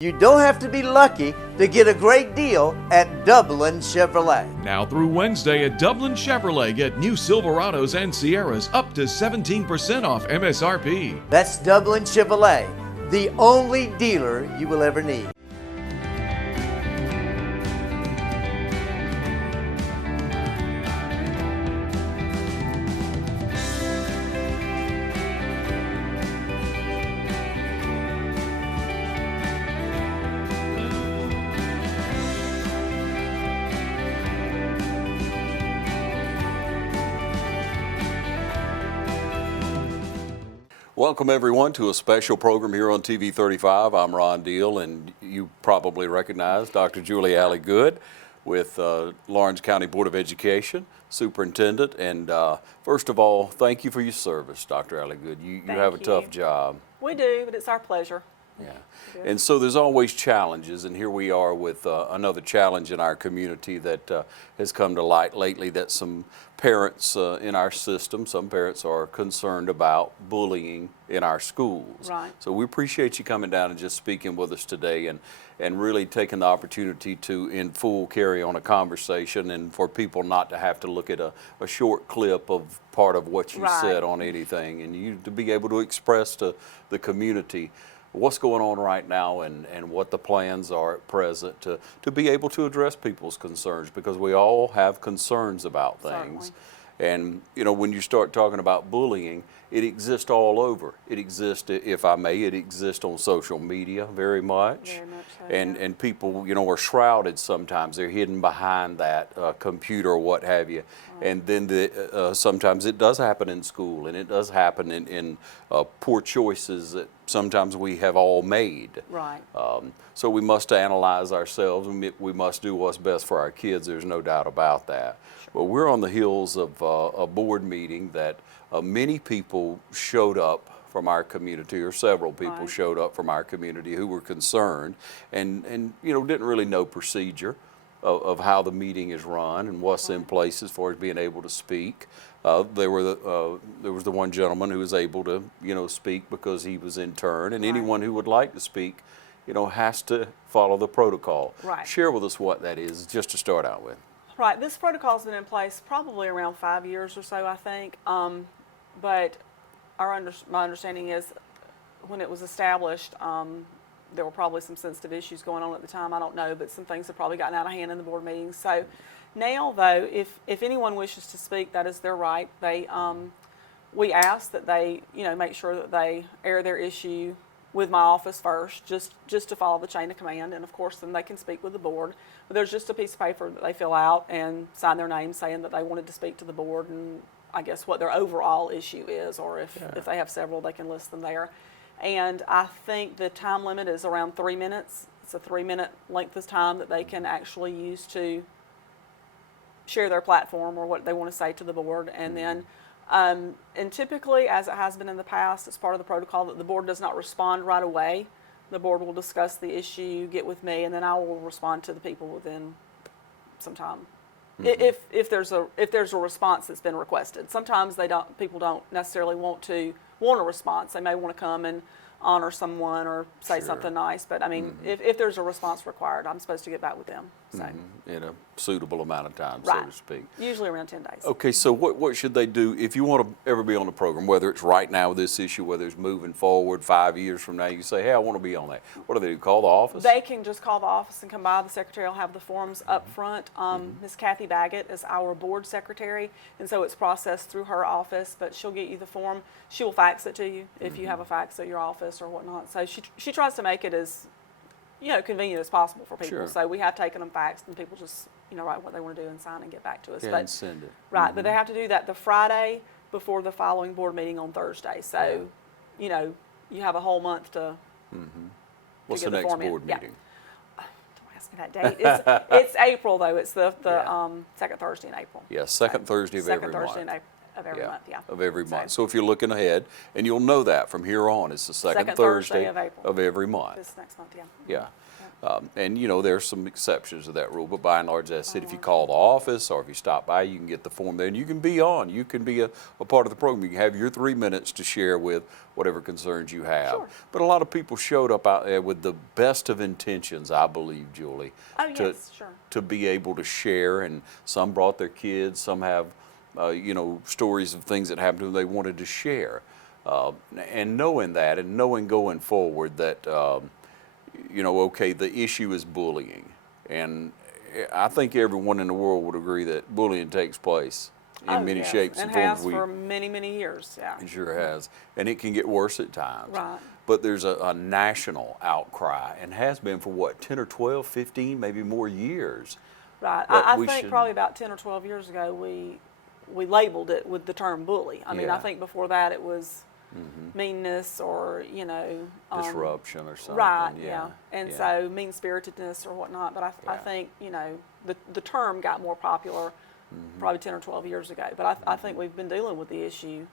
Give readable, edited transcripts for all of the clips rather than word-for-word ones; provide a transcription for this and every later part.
You don't have to be lucky to get a great deal at Dublin Chevrolet. Now through Wednesday at Dublin Chevrolet, get new Silverados and Sierras up to 17% off MSRP. That's Dublin Chevrolet, the only dealer you will ever need. Welcome everyone to a special program here on TV 35. I'm Ron Deal, and you probably recognize Dr. Juli Alligood with Lawrence County Board of Education, Superintendent. And first of all, thank you for your service, Dr. Alligood. You have a tough job. We do, but it's our pleasure. Yeah. And so there's always challenges, and here we are with another challenge in our community that has come to light lately, that some parents in our system, some parents are concerned about bullying in our schools. Right. So we appreciate you coming down and just speaking with us today, and really taking the opportunity to in full carry on a conversation, and for people not to have to look at a short clip of part of what you said on anything, and you to be able to express to the community what's going on right now and what the plans are at present to be able to address people's concerns, because we all have concerns about things. Certainly. And you know, when you start talking about bullying, it exists all over. It exists, if I may, it exists on social media very much. Very much so, And people, you know, are shrouded sometimes. They're hidden behind that computer or what have you. Right. And then sometimes it does happen in school, and it does happen in poor choices that sometimes we have all made. Right. So we must analyze ourselves, and we must do what's best for our kids. There's no doubt about that. Sure. But we're on the heels of a board meeting that many people showed up from our community, or several people showed up from our community who were concerned and you know, didn't really know procedure of how the meeting is run and what's in place as far as being able to speak. There was the one gentleman who was able to, you know, speak because he was in turn, and anyone who would like to speak, you know, has to follow the protocol. Right. Share with us what that is, just to start out with. Right. This protocol's been in place probably around 5 years or so, I think. But my understanding is when it was established, there were probably some sensitive issues going on at the time. I don't know, but some things have probably gotten out of hand in the board meetings. So now, though, if anyone wishes to speak, that is their right. We ask that they, you know, make sure that they air their issue with my office first, just to follow the chain of command, and of course then they can speak with the board. But there's just a piece of paper that they fill out and sign their name saying that they wanted to speak to the board, and I guess what their overall issue is, or if they have several, they can list them there. And I think the time limit is around 3 minutes. It's a 3-minute length of time that they can actually use to share their platform or what they want to say to the board. And then, and typically, as it has been in the past, it's part of the protocol that the board does not respond right away. The board will discuss the issue, get with me, and then I will respond to the people within some time. If there's a response that's been requested. Sometimes people don't necessarily want a response. They may want to come and honor someone or say something nice, but I mean, if there's a response required, I'm supposed to get back with them. So. In a suitable amount of time, so to speak. Usually around 10 days. Okay, so what should they do if you want to ever be on the program, whether it's right now with this issue, whether it's moving forward 5 years from now, you say, hey, I want to be on that. What do they do, call the office? They can just call the office and come by. The secretary will have the forms up front. Ms. Kathy Baggett is our board secretary, and so it's processed through her office, but she'll get you the form. She will fax it to you if you have a fax at your office or whatnot. So she tries to make it as, you know, convenient as possible for people. Sure. So we have taken them faxed, and people just, you know, write what they want to do and sign and get back to us. Yeah, and send it. Right, but they have to do that the Friday before the following board meeting on Thursday. So, you know, you have a whole month to. What's to the get next form in. board meeting? Don't ask me that date. It's April though. It's the second Thursday in April. Yeah, second Thursday of Second every Thursday month. in April. Of every month, yeah. Of every So- month. So if you're looking ahead, and you'll know that from here on, it's the second Thursday of April. of every month. This next month, yeah. Yeah. And you know, there's some exceptions to that rule, but by and large, that's it. If you call the office or if you stop by, you can get the form there and you can be on. You can be a part of the program. You can have your 3 minutes to share with whatever concerns you have. Sure. But a lot of people showed up out there with the best of intentions, I believe, Julie. Oh, yes, sure. To be able to share, and some brought their kids, some have, you know, stories of things that happened to them they wanted to share. And knowing that and knowing going forward that, you know, okay, the issue is bullying. And I think everyone in the world would agree that bullying takes place in many yes, shapes and and forms. has for many, many years, yeah. It sure has. And it can get worse at times. Right. But there's a national outcry, and has been for what, 10 or 12, 15, maybe more years. Right. But I we think should- probably about 10 or 12 years ago, we labeled it with the term bully. I mean, Yeah. I think before that it was meanness or, you know. Disruption or something. Right, yeah. And yeah. so mean-spiritedness or whatnot. But I Yeah. think, you know, the term got more popular probably 10 or 12 years ago. But I think we've been dealing with the issue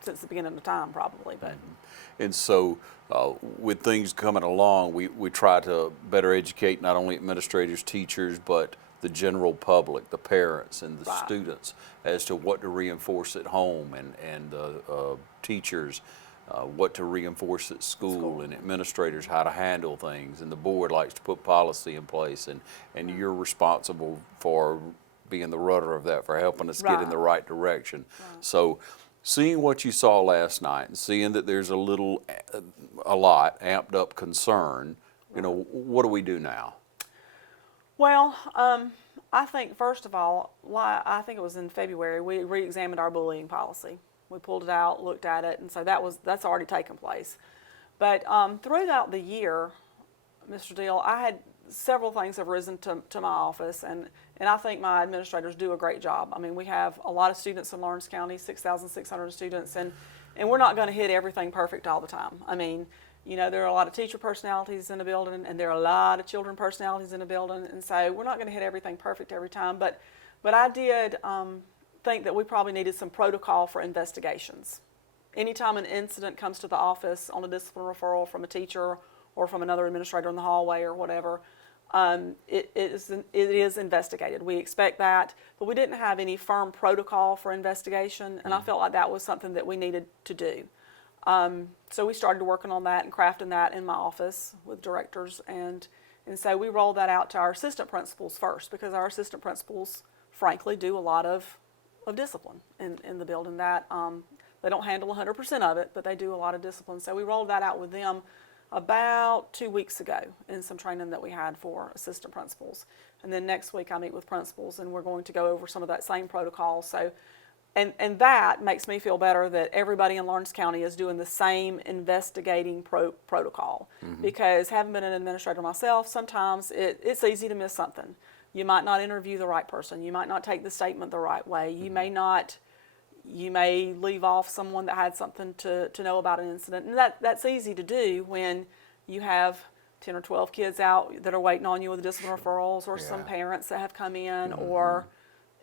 since the beginning of time probably. But And so, with things coming along, we try to better educate not only administrators, teachers, but the general public, the parents and the Right. students, as to what to reinforce at home, and teachers, what to reinforce at school, and administrators how to handle things. And the board likes to put policy in place, and you're responsible for being the rudder of that, for helping us get in the right direction. So, seeing what you saw last night and seeing that there's a lot amped up concern, you know, what do we do now? Well, I think first of all, I think it was in February, we re-examined our bullying policy. We pulled it out, looked at it, and so that's already taken place. But throughout the year, Mr. Deal, I had several things have risen to my office, and I think my administrators do a great job. I mean, we have a lot of students in Lawrence County, 6,600 students, and we're not going to hit everything perfect all the time. I mean, you know, there are a lot of teacher personalities in the building, and there are a lot of children personalities in the building, and so we're not going to hit everything perfect every time. But I did think that we probably needed some protocol for investigations. Anytime an incident comes to the office on a discipline referral from a teacher or from another administrator in the hallway or whatever, it is investigated. We expect that, but we didn't have any firm protocol for investigation, and I felt like that was something that we needed to do. So we started working on that and crafting that in my office with directors, and so we rolled that out to our assistant principals first, because our assistant principals, frankly, do a lot of discipline in the building. That they don't handle 100% of it, but they do a lot of discipline. So we rolled that out with them about 2 weeks ago in some training that we had for assistant principals. And then next week I meet with principals, and we're going to go over some of that same protocol. So, and that makes me feel better that everybody in Lawrence County is doing the same investigating protocol. Because having been an administrator myself, sometimes it's easy to miss something. You might not interview the right person. You might not take the statement the right way. You may not. You may leave off someone that had something to know about an incident. And that's easy to do when you have 10 or 12 kids out that are waiting on you with discipline referrals, or some parents that have come in, or,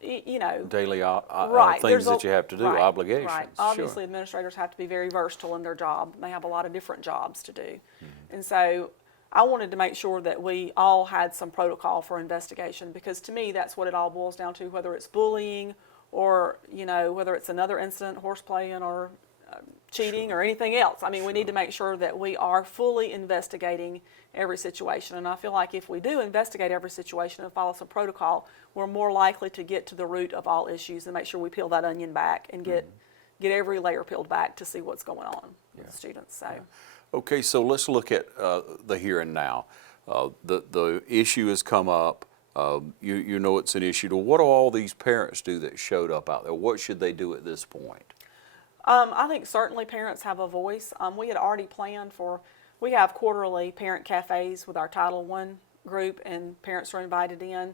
you know. Daily Right. things that you have to do, Right, obligations. Right. Obviously, administrators have to be very versatile in their job. They have a lot of different jobs to do. And so I wanted to make sure that we all had some protocol for investigation, because to me, that's what it all boils down to, whether it's bullying or, you know, whether it's another incident, horseplaying or cheating or anything else. I mean, we need to make sure that we are fully investigating every situation. And I feel like if we do investigate every situation and follow some protocol, we're more likely to get to the root of all issues and make sure we peel that onion back and get every layer peeled back to see what's going on with the students. So. Okay, so let's look at the here and now. The issue has come up. You know it's an issue. What do all these parents do that showed up out there? What should they do at this point? I think certainly parents have a voice. We had already planned we have quarterly parent cafes with our Title I group, and parents are invited in.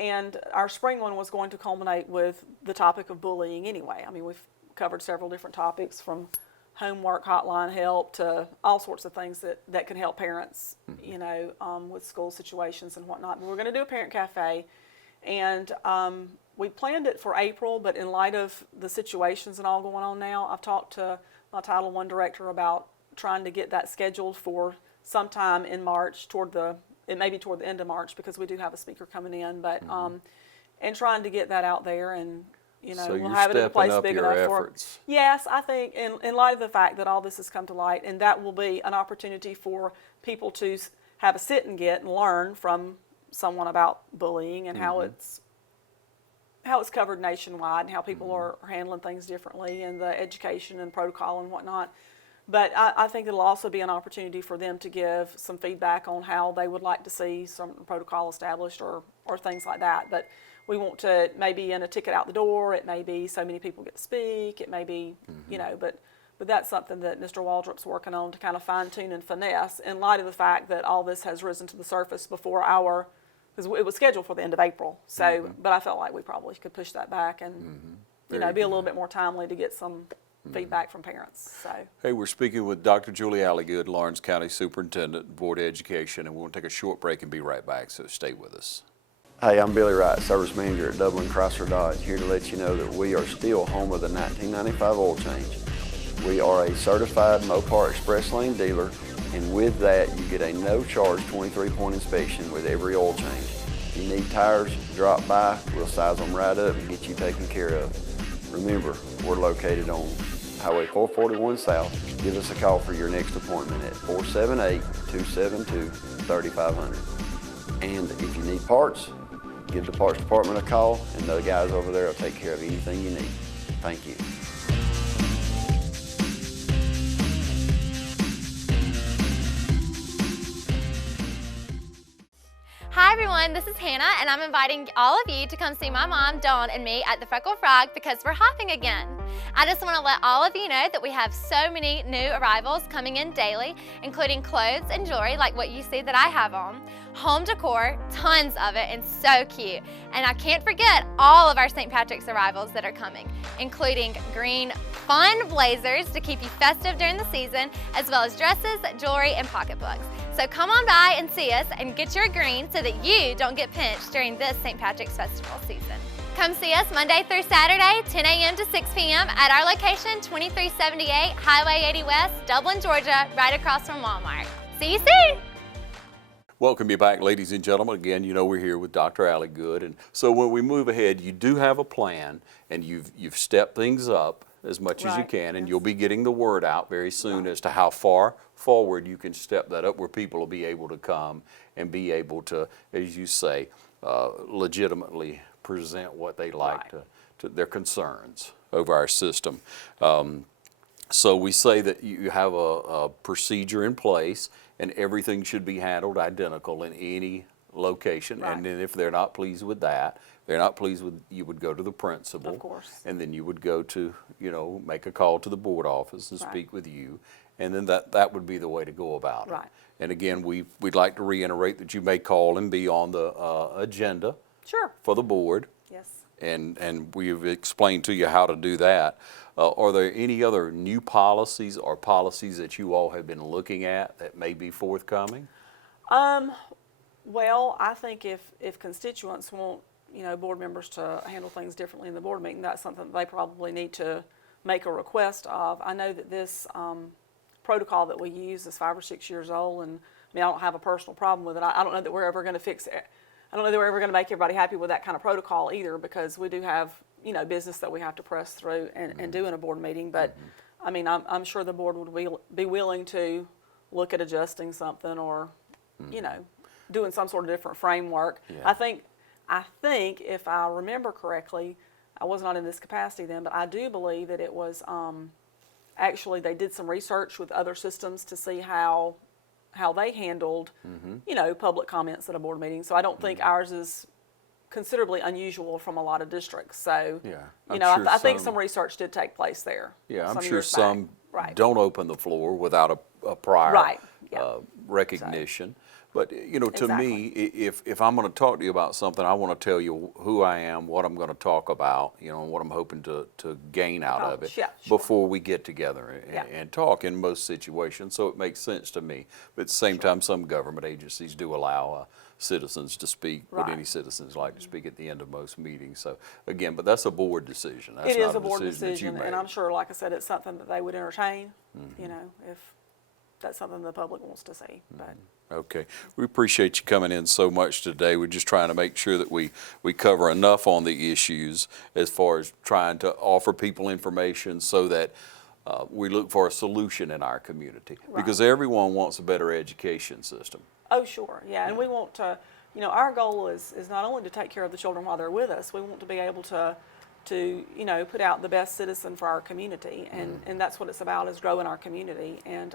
And our spring one was going to culminate with the topic of bullying anyway. I mean, we've covered several different topics, from homework hotline help to all sorts of things that can help parents, you know, with school situations and whatnot. But we're going to do a parent cafe, and we planned it for April, but in light of the situations and all going on now, I've talked to my Title I director about trying to get that scheduled for sometime in March, it may be toward the end of March, because we do have a speaker coming in, but and trying to get that out there, and So we'll you're have it in a place stepping up big your enough efforts. for. Yes, I think in light of the fact that all this has come to light, and that will be an opportunity for people to have a sit and get and learn from someone about bullying and how it's covered nationwide, and how people are handling things differently, and the education and protocol and whatnot. But I think it'll also be an opportunity for them to give some feedback on how they would like to see some protocol established, or things like that. But we want to maybe in a ticket out the door, it may be so many people get to speak, it may be, but that's something that Mr. Waldrop's working on to kind of fine tune and finesse, in light of the fact that all this has risen to the surface before because it was scheduled for the end of April. So, but I felt like we probably could push that back and, be a little bit more timely to get some feedback from parents. So. Hey, we're speaking with Dr. Juli Alligood, Lawrence County Superintendent, Board of Education, and we're going to take a short break and be right back, so stay with us. Hey, I'm Billy Wright, Service Manager at Dublin Chrysler Dodge, here to let you know that we are still home of the 1995 oil change. We are a certified Mopar Express Lane dealer, and with that, you get a no-charge 23-point inspection with every oil change. If you need tires, drop by, we'll size them right up and get you taken care of. Remember, we're located on Highway 441 South. Give us a call for your next appointment at 478-272-3500. And if you need parts, give the parts department a call, and the guys over there will take care of anything you need. Thank you. Hi everyone, this is Hannah, and I'm inviting all of you to come see my mom, Dawn, and me at the Freckle Frog because we're hopping again. I just want to let all of you know that we have so many new arrivals coming in daily, including clothes and jewelry like what you see that I have on, home decor, tons of it, and so cute. And I can't forget all of our St. Patrick's arrivals that are coming, including green fun blazers to keep you festive during the season, as well as dresses, jewelry, and pocketbooks. So come on by and see us and get your green so that you don't get pinched during this St. Patrick's Festival season. Come see us Monday through Saturday, 10 a.m. to 6 p.m. at our location, 2378 Highway 80 West, Dublin, Georgia, right across from Walmart. See you soon! Welcome you back, ladies and gentlemen. Again, we're here with Dr. Alligood. And so when we move ahead, you do have a plan, and you've stepped things up as much as you can, and you'll be getting the word out very soon as to how far forward you can step that up, where people will be able to come and be able to, as you say, legitimately present what they like to their concerns over our system. So we say that you have a procedure in place, and everything should be handled identical in any location. And then if they're not pleased with that, you would go to the principal. Of course. And then you would go to, make a call to the board office and speak with you. And then that would be the way to go about it. Right. And again, we'd like to reiterate that you may call and be on the agenda for the board. Yes. And we've explained to you how to do that. Are there any other new policies or policies that you all have been looking at that may be forthcoming? Well, I think if constituents want, board members to handle things differently in the board meeting, that's something that they probably need to make a request of. I know that this protocol that we use is 5 or 6 years old, and I don't have a personal problem with it. I don't know that we're ever going to fix it. I don't know that we're ever going to make everybody happy with that kind of protocol either, because we do have, business that we have to press through and do in a board meeting. But I'm sure the board would be willing to look at adjusting something, or, doing some sort of different framework. Yeah. I think if I remember correctly, I was not in this capacity then, but I do believe that it was actually they did some research with other systems to see how they handled, public comments at a board meeting. So I don't think ours is considerably unusual from a lot of districts. So, I think some research did take place there. Yeah, I'm some sure years some back. don't open the floor without a prior recognition. But, you know, to me, Exactly. if I'm going to talk to you about something, I want to tell you who I am, what I'm going to talk about, you know, and what I'm hoping to gain out of it Yeah, sure. before we get together Yeah. and talk in most situations. So it makes sense to me. But at the same time, some government agencies do allow citizens to speak. Would Right. any citizens like to speak at the end of most meetings? So again, but that's a board decision. That's It not is a board that you decision, and made. I'm sure, like I said, it's something that they would entertain, you know, if that's something the public wants to see. But Okay. We appreciate you coming in so much today. We're just trying to make sure that we cover enough on the issues as far as trying to offer people information so that we look for a solution in our community. Because everyone wants a better education system. oh, sure, yeah, and we want to, you know, our goal is not only to take care of the children while they're with us, we want to be able to you know, put out the best citizen for our community, and that's what it's about, is growing our community. And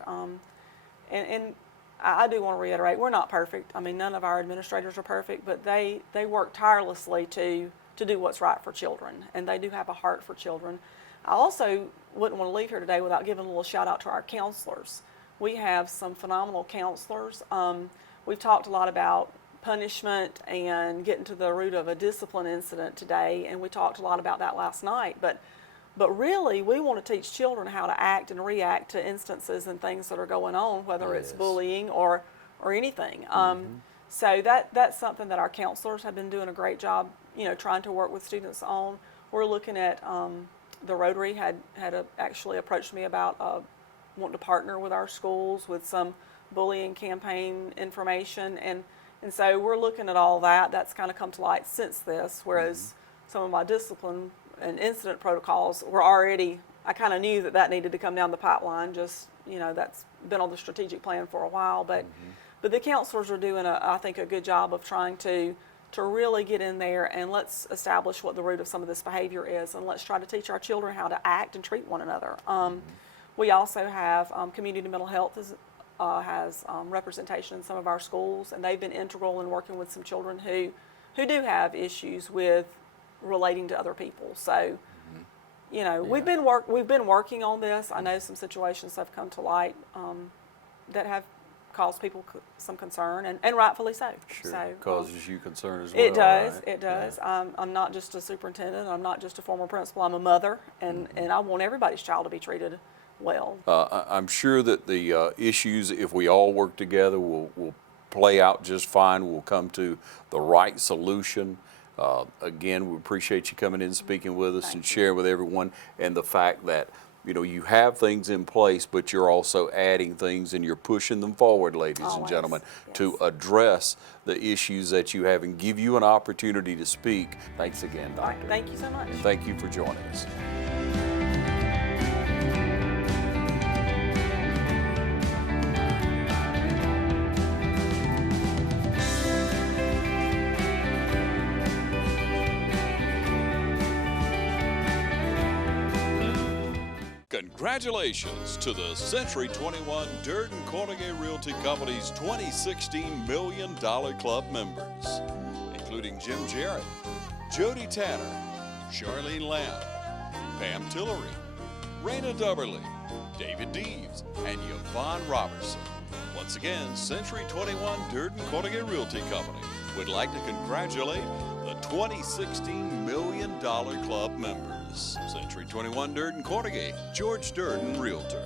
I do want to reiterate, we're not perfect. I mean, none of our administrators are perfect, but they work tirelessly to do what's right for children, and they do have a heart for children. I also wouldn't want to leave here today without giving a little shout out to our counselors. We have some phenomenal counselors. We've talked a lot about punishment and getting to the root of a discipline incident today, and we talked a lot about that last night. But really, we want to teach children how to act and react to instances and things that are going on, whether it's bullying or anything. So that's something that our counselors have been doing a great job, you know, trying to work with students on. We're looking at the Rotary had actually approached me about wanting to partner with our schools with some bullying campaign information, and so we're looking at all that. That's kind of come to light since this, whereas some of my discipline and incident protocols were already, I kind of knew that needed to come down the pipeline. Just, you know, that's been on the strategic plan for a while, but the counselors are doing I think a good job of trying to really get in there and let's establish what the root of some of this behavior is, and let's try to teach our children how to act and treat one another. We also have community mental health has representation in some of our schools, and they've been integral in working with some children who do have issues with relating to other people. So, you know, we've been working on this. I know some situations have come to light that have caused people some concern, and rightfully so. Sure. So, causes you concern as well. it does. Right? It does. I'm not just a superintendent. I'm not just a former principal. I'm a mother, and I want everybody's child to be treated well. I'm sure that the issues, if we all work together, will play out just fine. We'll come to the right solution. Again, we appreciate you coming in and speaking with us and sharing with everyone, and the fact that, you know, you have things in place, but you're also adding things and you're pushing them forward, ladies and gentlemen, to address the issues that you have and give you an opportunity to speak. Thanks again, Doctor. Thank you so much. Thank you for joining us. Congratulations to the Century 21 Durden Cornegay Realty Company's 2016 Million Dollar Club members, including Jim Jarrett, Jody Tanner, Charlene Lamb, Pam Tillery, Raina Dubberly, David Deeves, and Yvonne Robertson. Once again, Century 21 Durden Cornegay Realty Company would like to congratulate the 2016 Million Dollar Club members. Century 21 Durden Cornegay, George Durden Realtor.